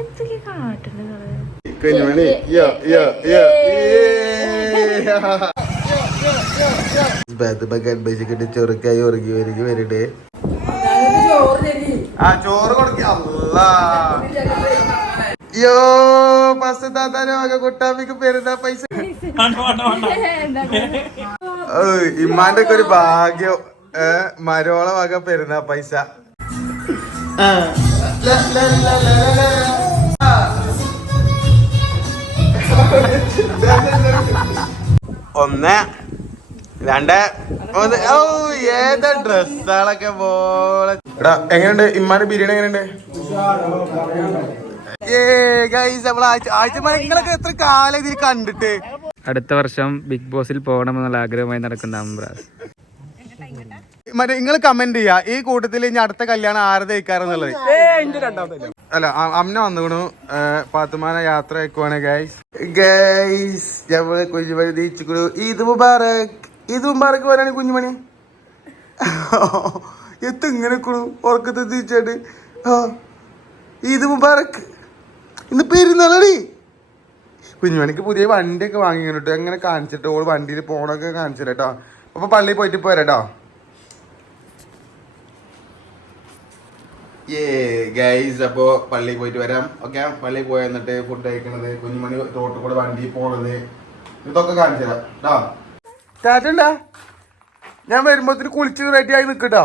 എന്തൊക്കെ കാട്ടുന്നത് കുഞ്ഞുമണി യോ യോ യോ ബേസിക്കിട്ട് ചെറുക്കായി ഉറങ്ങി വരിക വരട്ടെ ആ ചോറ് കൊടുക്കോ. യോ ബസ് താത്താനെ വക കുട്ടാമ്പിക്ക് പെരുന്നാ പൈസ. ഇമ്മാന്റെ ഒക്കെ ഒരു ഭാഗ്യം മരോള വക പെരുന്നാ പൈസ. ഒന്ന് രണ്ട് മൂന്ന്. ഓ ഏത് ഡ്രസ്സുകളൊക്കെ പോലെ. എടാ എങ്ങനെയുണ്ട്? ഇമ്മാന്റെ ബിരിയാണി എങ്ങനെയുണ്ട്? ഏ ഗൈസ് നമ്മൾ ആഴ്ച ആഴ്ച നിങ്ങളൊക്കെ എത്ര കാലം ഇതിൽ കണ്ടിട്ട്? അടുത്ത വർഷം ബിഗ് ബോസിൽ പോകണമെന്നുള്ള ആഗ്രഹമായി നടക്കുന്ന അമ്രാസ് മറ്റേ നിങ്ങൾ കമന്റ് ചെയ്യാ ഈ കൂട്ടത്തിൽ ഇനി അടുത്ത കല്യാണം ആരത കഴിക്കാറെന്നുള്ളത് അല്ല അമ്മ വന്നുകണു പാത്തുമാന യാത്ര അയക്കുവാണ് ഗൈസ് ഗൈസ് ഞമ്മൾ കുഞ്ഞുമണി തീച്ചുക്കണു ഈദ് മുബാറക്. ഈദ് മുബാറക് വരാണ് കുഞ്ഞുമണി. എത്ത് ഇങ്ങനെ നിക്കണു. ഉറക്കത്തെ തിരിച്ചായിട്ട് ആ ഈദ് മുബാറക്. ഇന്ന് പെരുന്നാളടി. കുഞ്ഞുമണിക്ക് പുതിയ വണ്ടിയൊക്കെ വാങ്ങി കേട്ടോ എങ്ങനെ കാണിച്ചിട്ട് ഓൾ വണ്ടിയിൽ പോണൊക്കെ കാണിച്ചില്ല കേട്ടോ. അപ്പൊ പള്ളിയിൽ പോയിട്ട് പോരാട്ടോ. ഏ ഗൈസ് അപ്പോ പള്ളി പോയിട്ട് വരാം. ഓക്കെ പള്ളി പോയി എന്നിട്ട് ഫുഡ് കഴിക്കണത് കുഞ്ഞുമണി റോട്ടിൽ കൂടെ വണ്ടി പോണത്. ഇതൊക്കെ കാണിച്ചു തരാം. കേട്ടോ ഞാൻ വരുമ്പോത്തിന് കുളിച്ച് റെഡി ആയി നിൽക്കട്ടോ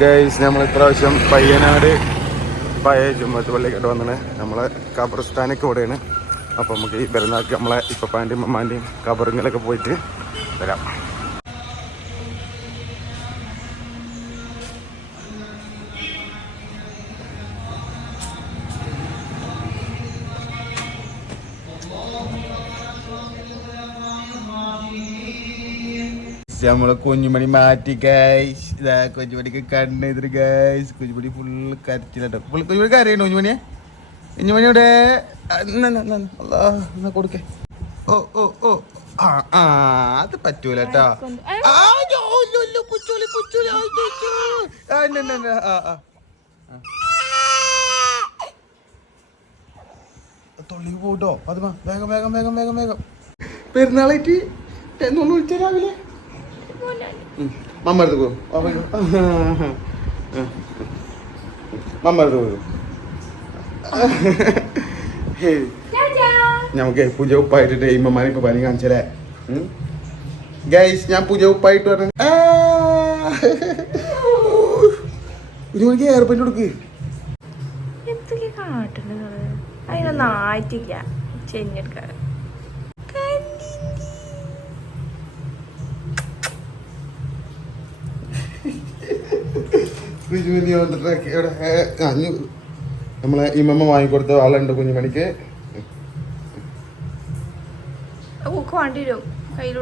ഗൈസ് നമ്മൾ ഇപ്രാവശ്യം പയ്യനാട് പഴയ പള്ളി കേട്ട് വന്നത് നമ്മളെ ഖബർസ്ഥാനൊക്കെ ഇവിടെയാണ്. അപ്പോൾ നമുക്ക് ഈ പെരുന്നാൾക്ക് നമ്മളെ ഇപ്പപ്പാന്റെയും അമ്മാന്റെയും കബറിങ്ങലൊക്കെ പോയിട്ട് വരാം. നമ്മളെ കുഞ്ഞുമണി മാറ്റി ഗൈസ് ഇതാ കുഞ്ഞുമണിക്ക് കണ്ണെതിര് ഗൈസ് കുഞ്ഞുമണി ഫുൾ കരച്ചിലട്ടോ ഫുൾ കുഞ്ഞുമണി കരയണോ കുഞ്ഞുമണിയെ? കുഞ്ഞുമണിയുടെ കൊടുക്കേ? ഓ ഓ ഓ. ആ ആ അത് പറ്റൂല കേട്ടോ തൊള്ളിക്ക് പോട്ടോ. അത്. വേഗം വേഗം വേഗം വേഗം വേഗം. പെരുന്നാളായിട്ട് എന്നൊന്ന് വിളിച്ചാൽ രാവിലെ? മമ്മ അടുത്ത് പോകും മമ്മ അടുത്ത് പോകും നമുക്ക് പൂജ ഉപ്പായിട്ടിട്ട് ഇമ്മമാരെ ഇപ്പൊ പനി കാണിച്ചല്ലേ? ഗൈസ് ഞാൻ പൂജ ഉപ്പായിട്ട് പറഞ്ഞു ഒരു മണിക്ക് എയർപോർട്ട് കൊടുക്ക്. എന്തൊക്കെ കാട്ടുന്നത് അതിനൊന്നും ആയിട്ടില്ല. ചെഞ്ഞെടുക്കാൻ ആ, ഇനി നമ്മളെ ഇമ്മമ്മ വാങ്ങിക്കൊടുത്ത ആളുണ്ട് കുഞ്ഞുമണിക്ക്. ഊക്ക് വേണ്ടി വരും. കയ്യിൽ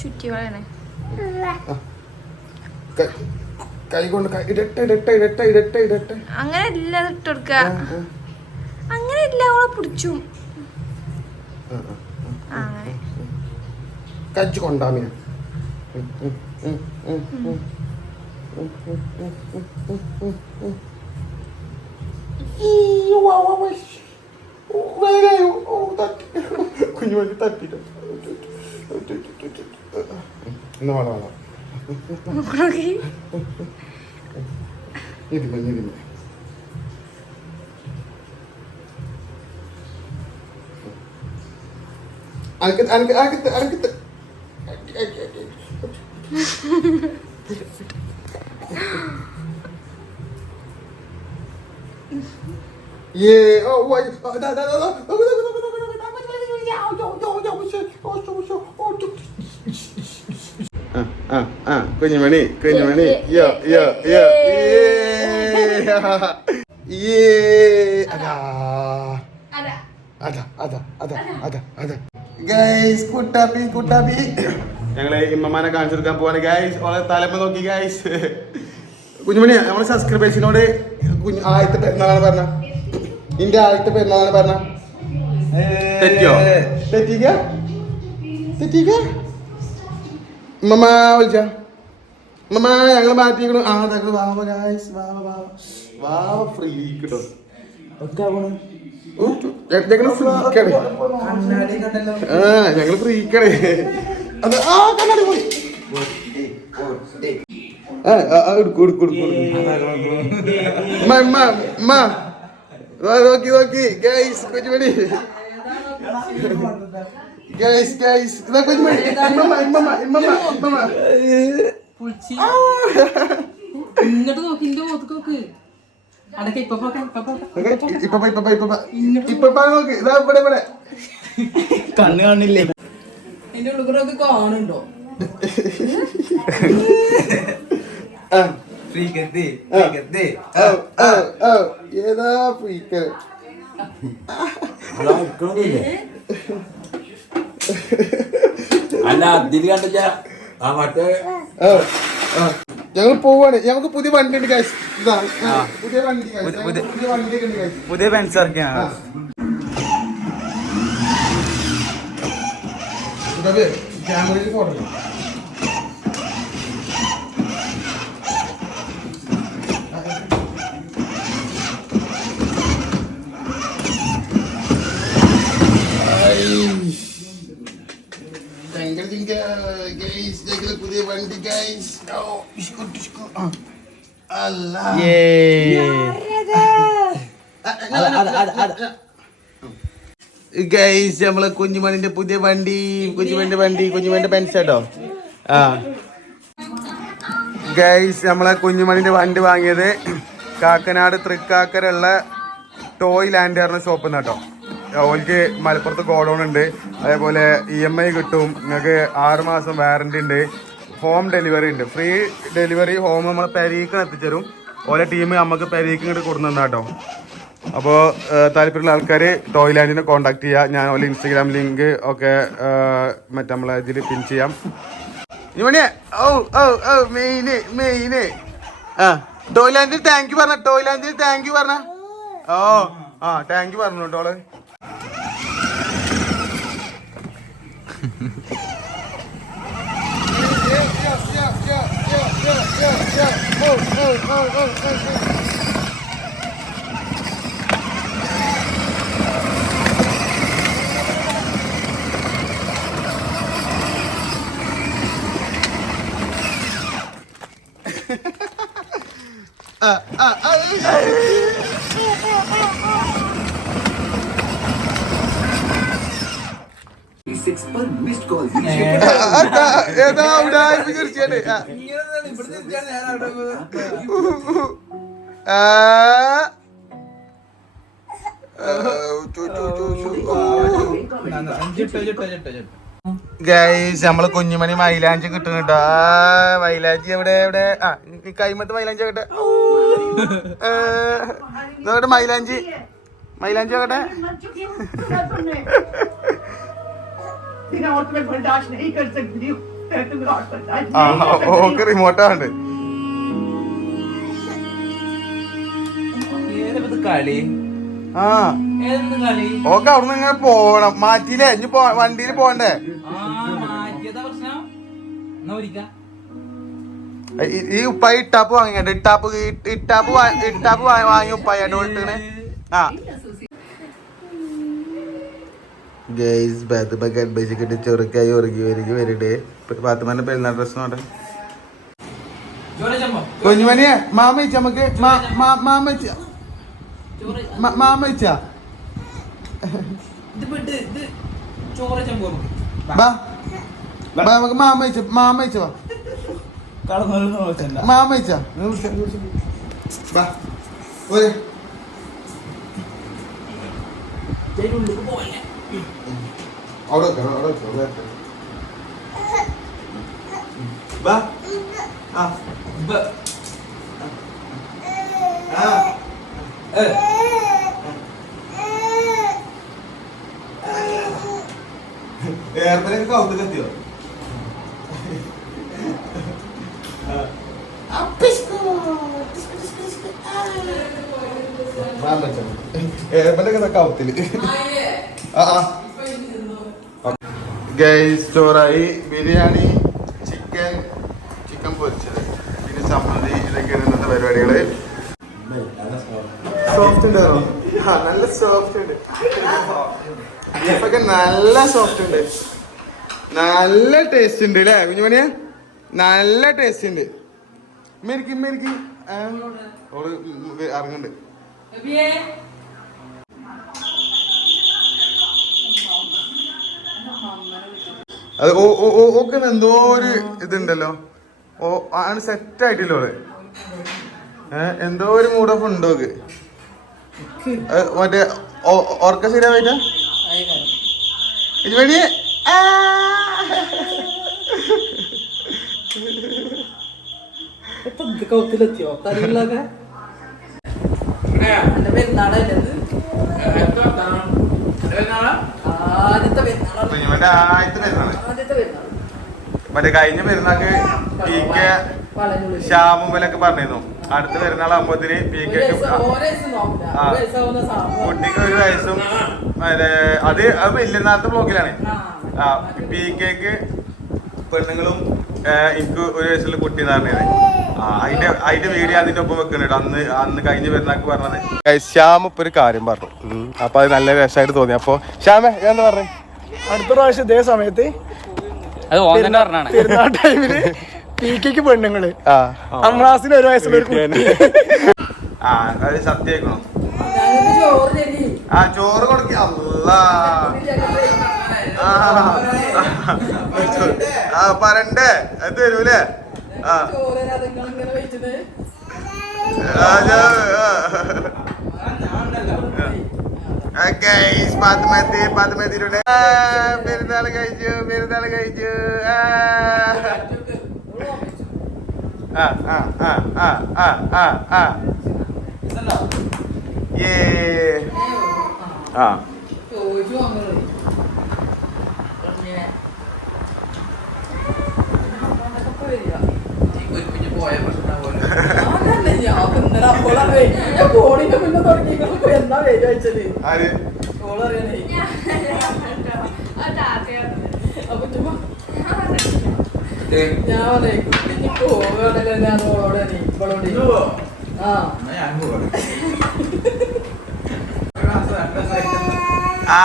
ചുറ്റി കൈ കൊണ്ട് അങ്ങനെ ഇല്ല അങ്ങനെ ഇല്ല അവളെ പിടിച്ചു. അങ്ങനെ. കജ്ജ് കുഞ്ഞുമണി തട്ടിട്ട് എന്നാ വേണം വേണം നോക്കണോക്കി ഇതിമ ഇതിമ അനക്ക് അനക്ക് അനക്ക് അനക്ക് Yeah, oh wait, oh, da, da, da, da. ആ, ആ, ആ, കുഞ്ഞുമണി കുഞ്ഞുമണി യോ യോ യോ ഏ അതാ അതാ അതാ അതാ അതാ അതാ ഗൈസ് കുട്ടാപ്പി കുട്ടാപ്പി ഞങ്ങൾ ഇമ്മമാനെ കാണിച്ചു കൊടുക്കാൻ പോവാണ്. ഗൈസ് ഓളെ തലമ നോക്കി ഗൈസ് കുഞ്ഞുമണി നമ്മളെ സബ്സ്ക്രൈബേഴ്സിനോട് കുഞ്ഞു ആദ്യത്തെ പെരുന്നാളാണ് പറഞ്ഞ. നിന്റെ ആദ്യത്തെ പെരുന്നാളാണ് പറഞ്ഞ. തെറ്റിയോ? തെറ്റിക്ക തെറ്റിക്ക മമ്മ വിളിച്ച? മമ്മ ഞങ്ങൾ മാറ്റിക്കണു ആ ഞങ്ങൾ വാവ ഗായ്സ് വാവ വാവ വാവ ഫ്രീ കിട്ടോ ഞങ്ങൾ ഫ്രീക്കാണ് ആ ഞങ്ങൾ ഫ്രീക്കാണ് അത്. ആ കണ്ണാടി പോയി. എടുക്കൂ എടുക്കൂ എടുക്കൂ നോക്കി നോക്കി. ഗൈസ് കൊച്ചുമണി. ഗൈസ് ഗൈസ് ഇതാ കൊച്ചുമണി. ഇമ്മമ്മ ഇമ്മമ്മ ഇമ്മമ്മ ഇമ്മമ്മ ഇങ്ങോട്ട് നോക്കി ഇന്റെ മുഖത്ത് ഇപ്പൊ ഇപ്പൊ ഇപ്പൊ ഇപ്പൊ ഇപ്പൊ നോക്ക്. ഇതാ ഇവിടെ ഇവിടെ. കണ്ണ് കാണില്ലേ? ഉള്ളിൽ കൂടെ ഒക്കെ ഫ്രീക്കത്തി. ഫ്രീക്കത്തി. ഏതാ ഫ്രീക്കർ അല്ല അതിൽ കണ്ടില്ല. ആ മറ്റേ ഞങ്ങൾ പോവാണ്. ഞങ്ങൾക്ക് പുതിയ വണ്ടി ഉണ്ട് പുതിയ വണ്ടി guys. പുതിയ- ഞങ്ങൾക്ക് പുതിയ വണ്ടി. പുതിയ പെൻസ് ഇറക്കിയാണ്. ഇതൊക്കെ ക്യാമറയിൽ പോടണം ഭയങ്കര ചിങ്ക ഗൈസ് ഞങ്ങൾ പുതിയ വണ്ടി ഗൈസ് ഓ ഇഷ്കു ഇഷ്കു ആ അല്ല ഗൈസ് നമ്മളെ കുഞ്ഞുമണിന്റെ പുതിയ വണ്ടി കുഞ്ഞുമണിന്റെ വണ്ടി കുഞ്ഞുമണിന്റെ പെൻസ് കേട്ടോ. ആ. ഗൈസ് നമ്മളെ കുഞ്ഞുമണിന്റെ വണ്ടി വാങ്ങിയത് കാക്കനാട് തൃക്കാക്കരുള്ള ടോയ് ലാൻഡ് പറഞ്ഞ ഷോപ്പിൽ നിന്ന് കേട്ടോ. ഓൾക്ക് മലപ്പുറത്ത് ഗോഡൗൺ ഉണ്ട്. അതേപോലെ ഇ എം ഐ കിട്ടും. നിങ്ങൾക്ക് ആറുമാസം വാറണ്ടി ഉണ്ട്. ഹോം ഡെലിവറി ഉണ്ട്. ഫ്രീ ഡെലിവറി ഹോം നമ്മൾ പെരീക്കിന് എത്തിച്ചേരും. ഓരോ ടീം നമുക്ക് പെരീക്കിങ്ങോട്ട് ഇങ്ങോട്ട് കൊടുക്കുന്ന കേട്ടോ. അപ്പോൾ താല്പര്യമുള്ള ആൾക്കാർ ടോയ്ലാൻഡിനെ കോണ്ടാക്ട് ചെയ്യുക ഞാൻ ഓലെ ഇൻസ്റ്റഗ്രാം ലിങ്ക് ഒക്കെ മറ്റേ നമ്മളെ ഇതിൽ പിൻ ചെയ്യാം. ഇവനെ ഓ ഓ ഓ ആ താങ്ക് യു പറഞ്ഞ ടോയ്ലാൻഡിൽ താങ്ക് യു പറഞ്ഞ. ഓ ആ താങ്ക് യു പറഞ്ഞു കേട്ടോൾ yeah, yeah, yeah, ആ. ആ. ആ, ചു, ചു, ചു, ചു. ഓ. ഗൈസ് നമ്മൾ കുഞ്ഞുമണി മൈലാഞ്ചി കിട്ടുന്നുണ്ട് മൈലാഞ്ചി എവിടെ എവിടെ? ആ കൈമത്ത് മൈലാഞ്ചി ആകട്ടെ. ഏഹ് മൈലാഞ്ചി. മൈലാഞ്ചി ആകട്ടെ. ഓക്കെ റിമോട്ടാണ്ട് കളി? ആ. ഓക്കെ അവിടെ നിന്ന് ഇങ്ങനെ പോണം. മാറ്റിയില്ലേ? ഇനി വണ്ടിയിൽ പോകണ്ടേ? ഈ- ഉപ്പായി ഇട്ടാപ്പ് വാങ്ങിക്കണ്ട. ഇട്ടാപ്പ് ഇട്ടാപ്പ് ഇട്ടാപ്പ് വാങ്ങി ഉപ്പായി ഇട്ടിങ്ങനെ ആ. ഗൈസ് ബാത്തുമ്മ ഗർഭിച്ചിട്ട് ചെറുക്കായി ഉറങ്ങി ഒരുങ്ങി വരണ്ടേ ബാത്തുമ്മന്റെ പെരുന്നാൾ ഡ്രസ് നോട്ടെ ചമ്പോ കുഞ്ഞുമണിയെ മാമ വെച്ച നമുക്ക് മാമ വെച്ച ചോര മാമ വെച്ച ബാ. ബാ. നമുക്ക് മാമ വെച്ച മാമ വെച്ച വാ. മാമ വെച്ച ബാ. പോരെ അവിടെ അവിടെ അവിടെ വെക്കണം. ബാ. ആ. എയർബലൊക്കെ കൗത്തിൽ ഗൈസ് ചോറായി. ബിരിയാണി ചിക്കൻ ചിക്കൻ പൊരിച്ചത്. പിന്നെ ചമ്മന്തി ഇതൊക്കെയാണ് ഇന്നത്തെ പരിപാടികൾ. സോഫ്റ്റ് ഉണ്ട്? നല്ല സോഫ്റ്റ് ഉണ്ട്. ബീഫൊക്കെ നല്ല സോഫ്റ്റ് ഉണ്ട്. നല്ല ടേസ്റ്റ് ഉണ്ട് അല്ലേ കുഞ്ഞുമണിയ നല്ല ടേസ്റ്റ് ഉണ്ട്. മെരിക്ക് മെരിക്ക് ഓൾ ഇറങ്ങുന്നുണ്ട്. അത് ഓ ഓ ഓ ഓക്ക് എന്തോ ഒരു ഇതുണ്ടല്ലോ. ഓ ആണ് സെറ്റ് ആയിട്ടില്ല ഓൾ? എന്തോ ഒരു മൂഡ് ഓഫ് ഉണ്ടോ അത് മറ്റേ ഓർക്ക ശരിയാവായിട്ടാ ഇത് കൗത്തിലെത്തിയോ? തലയിലൊക്കെ എന്റെ പെരുന്നാളല്ലേ ഇത്? ആദ്യത്തെ പെരുന്നാളാണ്. ആദ്യത്തെ പെരുന്നാൾ. ആദ്യത്തെ പെരുന്നാൾ മറ്റേ കഴിഞ്ഞ പെരുന്നാക്ക്. ശ്യാമുമ്പലൊക്കെ പറഞ്ഞിരുന്നു. അടുത്ത പെരുന്നാളാകുമ്പോത്തിന് പി ഒരു കെ. കുട്ടിക്ക് ഒരു വയസ്സും മറ്റേ അത് അത് വലിയനാളത്തെ ബ്ലോക്കിലാണ് ആ. പി കെക്ക് പെണ്ണുങ്ങളും എനിക്ക് ഒരു വയസ്സുള്ള കുട്ടി എന്ന് പറഞ്ഞത്. ആ അതിന്റെ അതിന്റെ വീഡിയോ അതിന്റെ ഒപ്പം വെക്കുന്നുണ്ട് അന്ന് അന്ന് കഴിഞ്ഞ പെരുന്നാക്ക് പറഞ്ഞത്. ശ്യാം ഇപ്പൊ ഒരു കാര്യം പറഞ്ഞു. അപ്പൊ അത് നല്ല രസമായിട്ട് തോന്നി. അപ്പൊ ശ്യാമേ എന്താ പറഞ്ഞേ? അടുത്ത പ്രാവശ്യം ഇതേ സമയത്ത് അത് ഓൻ പറഞ്ഞാണ് പെരുന്നാൾ പീക്കയ്ക്ക് പെണ്ണുങ്ങൾ. ആ. അമ്രാസിന് ഒരു വയസ്സുള്ള ഒരു കുട്ടി. ആ തരി. ആ ചോറ് കൊടുക്ക. ആ. ആ പറണ്ടേ അത് തരൂലേ? ആ. പാത്തുമെത്തി, പാത്തുമെത്തിയിട്ടുണ്ട്. പെരുന്നാൾ കഴിച്ചു പെരുന്നാൾ കഴിച്ചു ആ. ആ, ആ, ആ, ആ, ആ, ആ, ആ. Yeah. ആ. ഫോണിന്റെ മുന്നേ തുടങ്ങിയിട്ട് എന്നാ വരിക വെച്ചത് ഓളറിയണേ അപ്പൊ ചുമ്മാ ഞാൻ പറഞ്ഞേ കുട്ടിക്ക് പോവുകയാണല്ലോ ഞാൻ ഓളോട് ഇവളോട് ആ. ആ.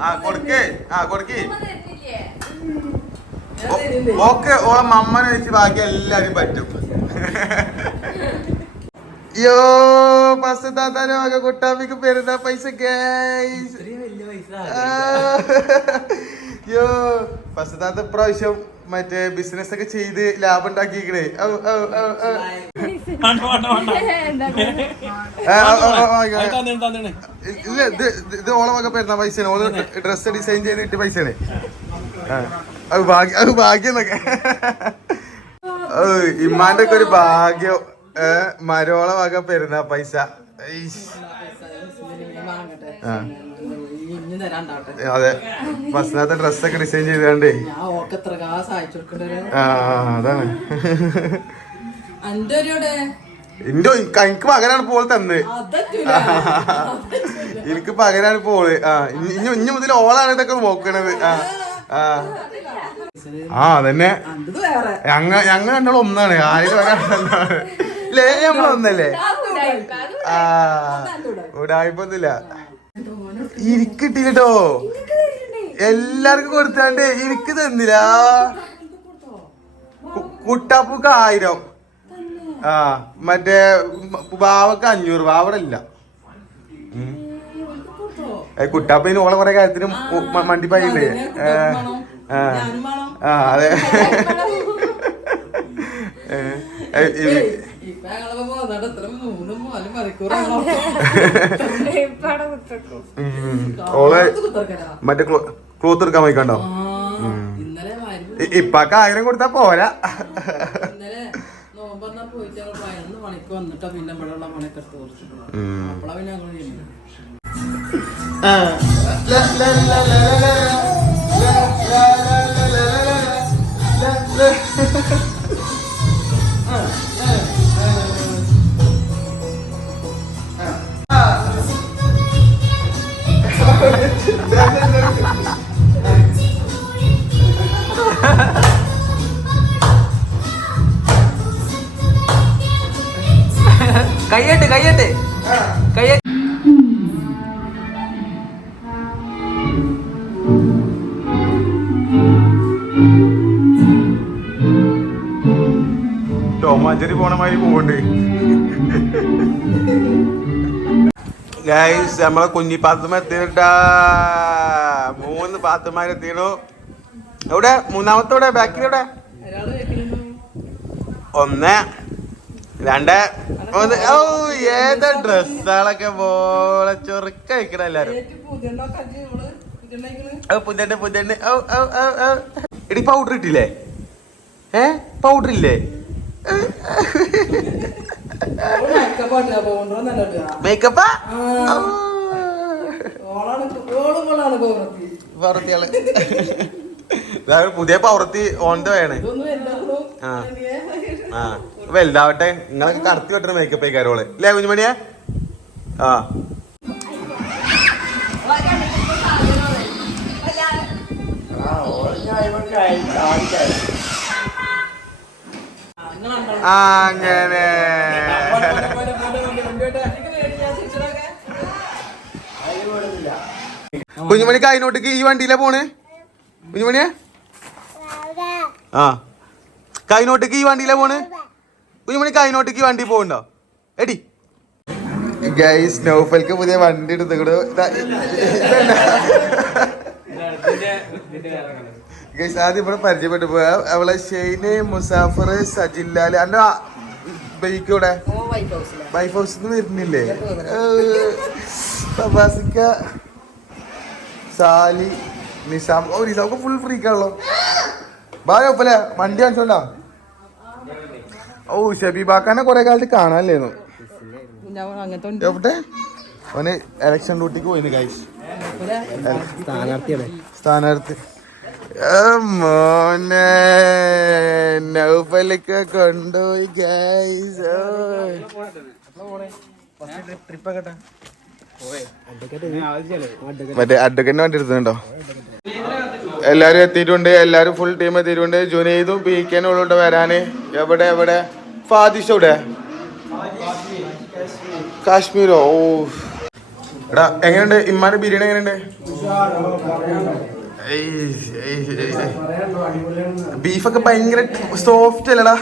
ആ, കൊടുക്കേ. ആ കൊടുക്കേ. ഞാൻ. ഓക്കെ ഓളെ മമ്മനെ വെച്ച് ബാക്കി എല്ലാരും പറ്റും. യോ പസ് താത്താന്റെ വക കുട്ടാപ്പിക്ക് പെരുന്നാ പൈസ ഗൈസ് യോ ഫസ്റ്റ് താത്ത ഇപ്രാവശ്യം മറ്റേ ബിസിനസ് ഒക്കെ ചെയ്ത് ലാഭം ഉണ്ടാക്കിക്കണേ ഇല്ല ഇത് ഇത് ഇത് ഓളെ വക പെരുന്നാ പൈസ ഓൾ ഡ്രസ് ഡിസൈൻ ചെയ്ത് കിട്ടിയ പൈസയാണ്. അത് ഭാഗ്യം അത് ഭാഗ്യം എന്നൊക്കെ. ഇമ്മാന്റെ ഒക്കെ ഒരു ഭാഗ്യം. മരോളെ വക പെരുന്നാ പൈസ. ആ. അതെ. ഫസ്റ്റിനകത്തെ ഡ്രസ്സൊക്കെ ഡിസൈൻ ചെയ്താണ്ടേ. ആ അതാണ്. എന്റെ എനിക്ക് പകരാണ് പോൾ തന്നെ. എനിക്ക് പകരാണ് പോൾ ആ ഇനി ഇനി- മുതൽ ഓളാണ് ഇതൊക്കെ നോക്കണത്. ആ ആ. അതന്നെ. ഞങ്ങ ഞങ്ങൾ രണ്ടാളും ഒന്നാണ്. ആരും ഒരാളാണ് ലേ നമ്മൾ ഒന്നല്ലേ? ആ ഉടായ്പൊന്നുമില്ല ഇരിക്കിട്ടില്ലോ എല്ലാവർക്കും കൊടുത്താണ്ട്. എനിക്ക് തന്നില്ല. കുട്ടാപ്പൂക്ക് ആയിരം. ആ മറ്റേ ബാവക്ക് അഞ്ഞൂറ്. ബാവടല്ല കുട്ടാപ്പിന്. ഓളെ കൊറേ കാര്യത്തിന് മണ്ടിപ്പായില്ലേ ആ. അതെ. ഓളെ മറ്റേ ക്ലോത്ത് എടുക്കാൻ പോയിക്കണ്ടോ ഇപ്പാക്ക് ആയിരം കൊടുത്താ പോരാ ഇന്നലെ ചെയ്യുന്നത് കയ്യട്ട്. കയ്യ ടോമാഞ്ചേരി പോണ മാതിരി പോകണ്ട് ഗൈസ് നമ്മളെ കുഞ്ഞി പാത്തുമ്മ പാത്തുമാരെത്തിയണു എവിടെ? മൂന്നാമത്തെ എവിടെ? ബാക്കിലെവിടെ ഒന്ന് രണ്ട്. മൂന്ന് ഓ ഏത് ഡ്രസ്സുകളൊക്കെ പോലെ ചൊറുക്കഴിക്കണം എല്ലാരും. പുതിയണ്ട് പുതിയണ്ട് എടി പൗഡർ ഇട്ടില്ലേ? ഏ? പൗഡർ ഇല്ലേ? മേക്കപ്പാ പോകുന്നത് പ്രവൃത്തികൾ പുതിയ പ്രവൃത്തി ഓൺ ദ വേണേ ആ. ആ. വലുതാവട്ടെ. നിങ്ങളൊക്കെ കടത്തി വെട്ടുന്ന മേക്കപ്പ് ആയി കാര്യങ്ങൾ അല്ലേ കുഞ്ഞുമണിയെ? ആ. അങ്ങനെ. കുഞ്ഞുമണിക്ക് അതിനോട്ടേക്ക് ഈ വണ്ടിയിലാ പോണേ? കുഞ്ഞുമണിയെ? ആ. കൈനോട്ടേക്ക് ഈ വണ്ടിയിലാ പോണേ? കുഞ്ഞുമണി കൈനോട്ടേക്ക് ഈ വണ്ടി പോകണ്ടോ എടി. ഗൈസ് സ്നോഫൽക്ക് പുതിയ വണ്ടി എടുത്തു ഗൈസ് ആദ്യം ഇവിടെ പരിചയപ്പെട്ടു. പോയാ അവളെ ഷെയ്ന് മുസാഫർ സജില്ലാൽ അന്റെ ബൈക്ക് ഇവിടെ? വൈഫ് ഹൗസിൽ നിന്ന് വരുന്നില്ലേ? പ്രവാസിക്ക. സാലി നിസാം. ഓ നിസാമൊക്കെ ഫുൾ ഫ്രീക്കാണല്ലോ ബായ് ഒപ്പല്ലേ വണ്ടി കാണിച്ചോണ്ടാ? ഓ ഷബീബാക്കാനെ കൊറേ കാലത്ത് കാണാനില്ലേന്നു അങ്ങനത്തെ എവിടെ? അവന് എലക്ഷൻ ഡ്യൂട്ടിക്ക് പോയിന് ഗൈസ് സ്ഥാനാർത്ഥി. ആ, മോനെ ട്രിപ്പ് കൊണ്ടുപോയി ഗൈസ് മറ്റേ അഡ്വക്കറ്റിന് വണ്ടി എടുത്തിട്ടുണ്ടോ? എല്ലാരും എത്തിയിട്ടുണ്ട് എല്ലാരും ഫുൾ ടീം എത്തിയിട്ടുണ്ട്. ജുനൈദും പി കെനുള്ളുണ്ട് വരാന്. എവിടെ എവിടെ? ഫാദിഷ് എവിടെ? കാശ്മീരോ? ഓ. എടാ എങ്ങനെയുണ്ട്? ഇമ്മാന്റെ ബിരിയാണി എങ്ങനെയുണ്ട്? ബീഫൊക്കെ ഭയങ്കര സോഫ്റ്റ് അല്ലടാ.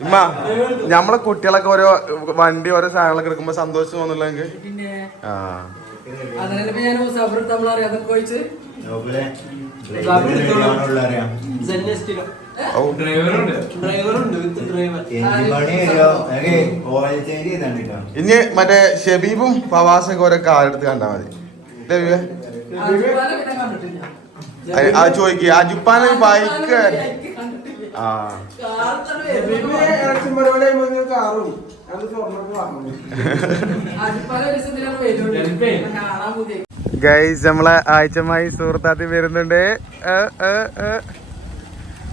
ഇമ്മ നമ്മളെ കുട്ടികളൊക്കെ ഓരോ വണ്ടി ഓരോ സാധനങ്ങളൊക്കെ എടുക്കുമ്പോ സന്തോഷം തോന്നില്ലെങ്കിൽ ഇനി മറ്റേ ഷെബീബും ഫവാസൊക്കെ ഓരോ കാറെടുത്ത് കണ്ടാ മതി. ആ ചോദിക്കുക അജുപ്പാനെ ബൈക്ക് ഗൈസ് നമ്മളെ ആഴ്ചമായി സുഹൃത്താത്തി വരുന്നുണ്ട്.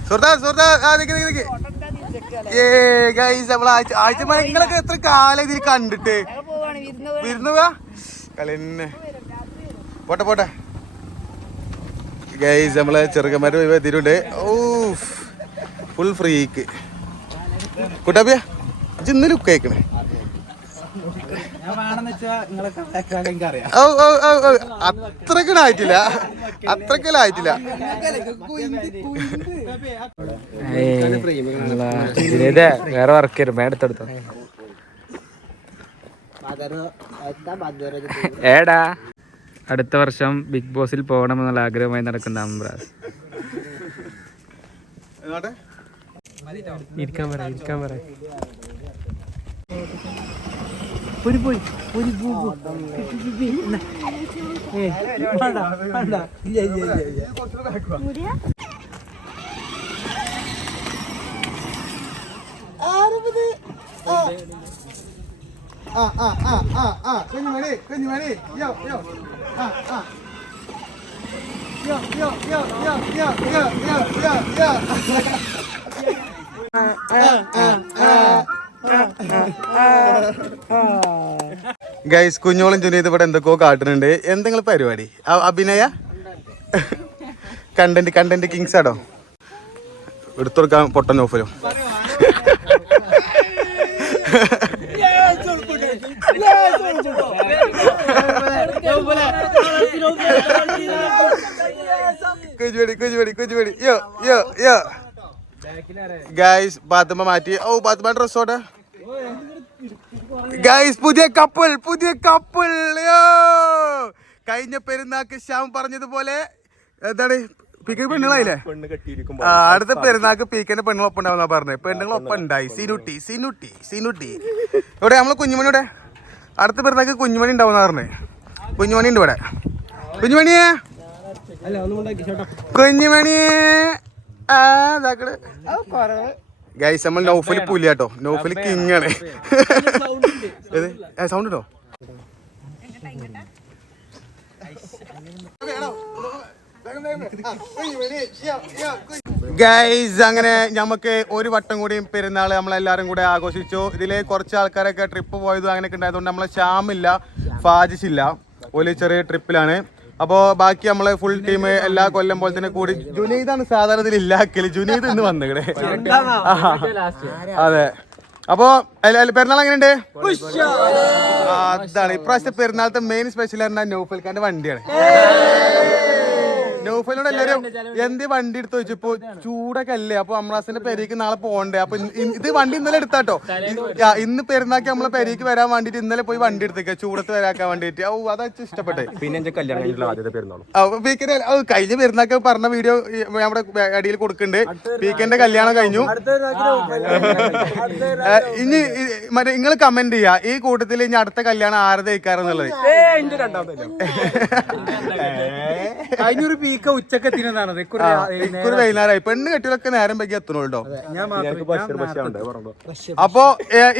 സുഹൃത്താ സുഹൃത്താ ആ നിക്ക് നിക്ക് നിക്ക്. ഏ ഗൈസ് നമ്മളെ ആഴ്ച ആഴ്ചമായി നിങ്ങളൊക്കെ എത്ര കാലം ഇതിൽ കണ്ടിട്ട്? വിരുന്നു കളി തന്നെ. പോട്ടെ പോട്ടെ. ഗൈസ് നമ്മളെ ചെറുക്കന്മാര് പോയി എത്തിയിട്ടുണ്ട്. ഓ ഫുൾ ഫ്രീക്ക് കുട്ടാപ്പിയ ഇന്ന് ലുക്ക് അയക്കണേ. അത്രക്കനായിട്ടില്ല അത്രക്കലായിട്ടില്ല വേറെ വർക്ക് വരും മേടത്തെടുത്തോ ഏടാ. അടുത്ത വർഷം ബിഗ് ബോസിൽ പോകണമെന്നുള്ള ആഗ്രഹമായി നടക്കുന്ന അംബ്രാസ്. ഇരിക്കാൻ പറ ഇരിക്കാൻ പറ. ആ. ആ ആ ആ ആ കുഞ്ഞുമണി കുഞ്ഞുമണി യോ യോ. ആ ആ. യോ യോ യോ യോ യോ യോ യോ യോ യോ. ഗൈസ് കുഞ്ഞോളും ചുനീത് ഇവിടെ എന്തൊക്കെയോ കാട്ടുന്നുണ്ട്. എന്തെങ്കിലും പരിപാടി? അഭിനയ? കണ്ടന്റ് കണ്ടന്റ് കിങ്സ് ആടോ എടുത്തൊടുക്കാൻ പൊട്ട പൊട്ടൻ കുജുപടി കുജുപടി കുജുപടി യോ യോ യോ ഗൈസ് പാത്തുമ്മ മാറ്റി ഓ പാത്തുമ്മ ഡ്രസ്സോടെ ഗൈസ് പുതിയ കപ്പിൾ പുതിയ കപ്പിൾ കഴിഞ്ഞ പെരുന്നാക്ക് ശ്യാം പറഞ്ഞതുപോലെ എന്താണ് പീക്ക് പെണ്ണുങ്ങളായില്ലേ? ആ, അടുത്ത പെരുന്നാക്ക് പീക്കന്റെ പെണ്ണുങ്ങളൊപ്പം ഉണ്ടാവുന്ന പറഞ്ഞത് പെണ്ണുങ്ങളൊപ്പം ഉണ്ടായി. സിനുട്ടി സിനുട്ടി സിനുട്ടി. ഇവിടെ നമ്മളെ കുഞ്ഞുമണിയുടെ അടുത്ത പെരുന്നാക്ക് കുഞ്ഞുമണി ഉണ്ടാവുന്ന പറഞ്ഞു. കുഞ്ഞുമണി ഉണ്ട് ഇവിടെ. കുഞ്ഞുമണിയേ. കുഞ്ഞുമണിയേ. ഗൈസ് നമ്മൾ നൗഫൽ പുലിയാട്ടോ. നൗഫൽ കിങ് ആണ് സൗണ്ട് ഉണ്ടോ ഗൈസ് അങ്ങനെ നമുക്ക് ഒരു വട്ടം കൂടിയും പെരുന്നാൾ നമ്മളെല്ലാരും കൂടെ ആഘോഷിച്ചു. ഇതിലെ കുറച്ച് ആൾക്കാരൊക്കെ ട്രിപ്പ് പോയതും അങ്ങനെയൊക്കെ ഉണ്ടായതുകൊണ്ട് നമ്മളെ ശ്യാമില്ല ഫാജിസ് ഇല്ല ഒരു ചെറിയ ട്രിപ്പിലാണ് അപ്പോൾ ബാക്കി നമ്മളെ ഫുൾ ടീം എല്ലാ കൊല്ലം പോലെ തന്നെ കൂടി ജുനീദാണ് സാധാരണ ഇതിൽ ഇല്ലാക്കൽ ജുനീദ് ഇന്ന് വന്നിവിടെ അതെ. അപ്പോ പെരുന്നാൾ എങ്ങനെയുണ്ട്? അതാണ്. ഇപ്രാവശ്യത്തെ പെരുന്നാളത്തെ മെയിൻ സ്പെഷ്യൽ പറഞ്ഞാൽ നൗഫൽ ഖാന്റെ വണ്ടിയാണ്. നൗഫലിനോട് എല്ലാരും എന്ത് വണ്ടി എടുത്ത് ഇപ്പൊ ചൂടൊക്കെ അല്ലേ? അപ്പൊ അമ്രാസിന്റെ പെരേക്ക് നാളെ പോകണ്ടേ? അപ്പൊ ഇത് വണ്ടി ഇന്നലെ എടുത്താട്ടോ. ഇന്ന് പെരുന്നാക്കി നമ്മളെ പെരേക്ക് വരാൻ വേണ്ടിട്ട് ഇന്നലെ പോയി വണ്ടി എടുത്തേക്ക. ചൂടത്ത് വരാക്കാൻ വേണ്ടിട്ട് ഓ അതാ ഇഷ്ടപ്പെട്ടെ. പിന്നെ കല്യാണം ആദ്യത്തെ പെരുന്നാളും. കഴിഞ്ഞ പെരുന്നാക്ക് പറഞ്ഞ വീഡിയോ നമ്മുടെ അടിയിൽ കൊടുക്കുന്നുണ്ട്. പീക്കന്റെ കല്യാണം കഴിഞ്ഞു. ഇനി മറ്റേ നിങ്ങൾ കമന്റ് ചെയ്യാ. ഈ കൂട്ടത്തിൽ ഇനി അടുത്ത കല്യാണം ആരതയിക്കാറെന്നുള്ളത് കഴിഞ്ഞൊരു പീക്ക ഉച്ചയ്ക്ക് എത്തിനതാണ് ഇക്കുറി വൈകുന്നേരമായി. പെണ്ണ് കെട്ടികളൊക്കെ നേരം വൈകി എത്തണുണ്ടോ ഞാൻ അപ്പോ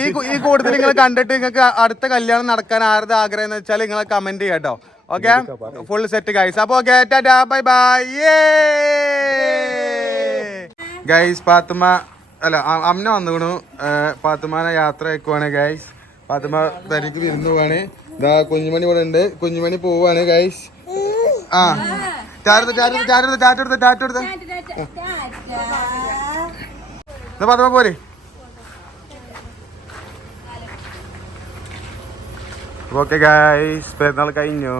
ഈ ഈ കൂട്ടത്തിൽ നിങ്ങൾ കണ്ടിട്ട് നിങ്ങൾക്ക് അടുത്ത കല്യാണം നടക്കാൻ ആരുടെ ആഗ്രഹം എന്ന് വെച്ചാൽ നിങ്ങളെ കമന്റ് ചെയ്യാട്ടോ ഓക്കെ ഫുൾ സെറ്റ് ഗൈസ് അപ്പൊ okay tata bye bye guys Pathumma അല്ല അമ്മ വന്നുകണു പാത്തുമാനെ യാത്ര അയക്കുവാണ് ഗൈസ് പാത്തുമ്മ തനിക്ക് വിരുന്ന് പോവാണ്. ഇതാ കുഞ്ഞുമണി ഇവിടെ ഉണ്ട്. കുഞ്ഞുമണി പോവാണ് ഗൈസ് ആ. ടാറ്റ ടാറ്റ എടുത്ത് ടാറ്റ എടുത്ത് എന്നാ പാത്തുമ്മ പോരെ. ഓക്കെ ഗായ്സ് പെരുന്നാൾ കഴിഞ്ഞു.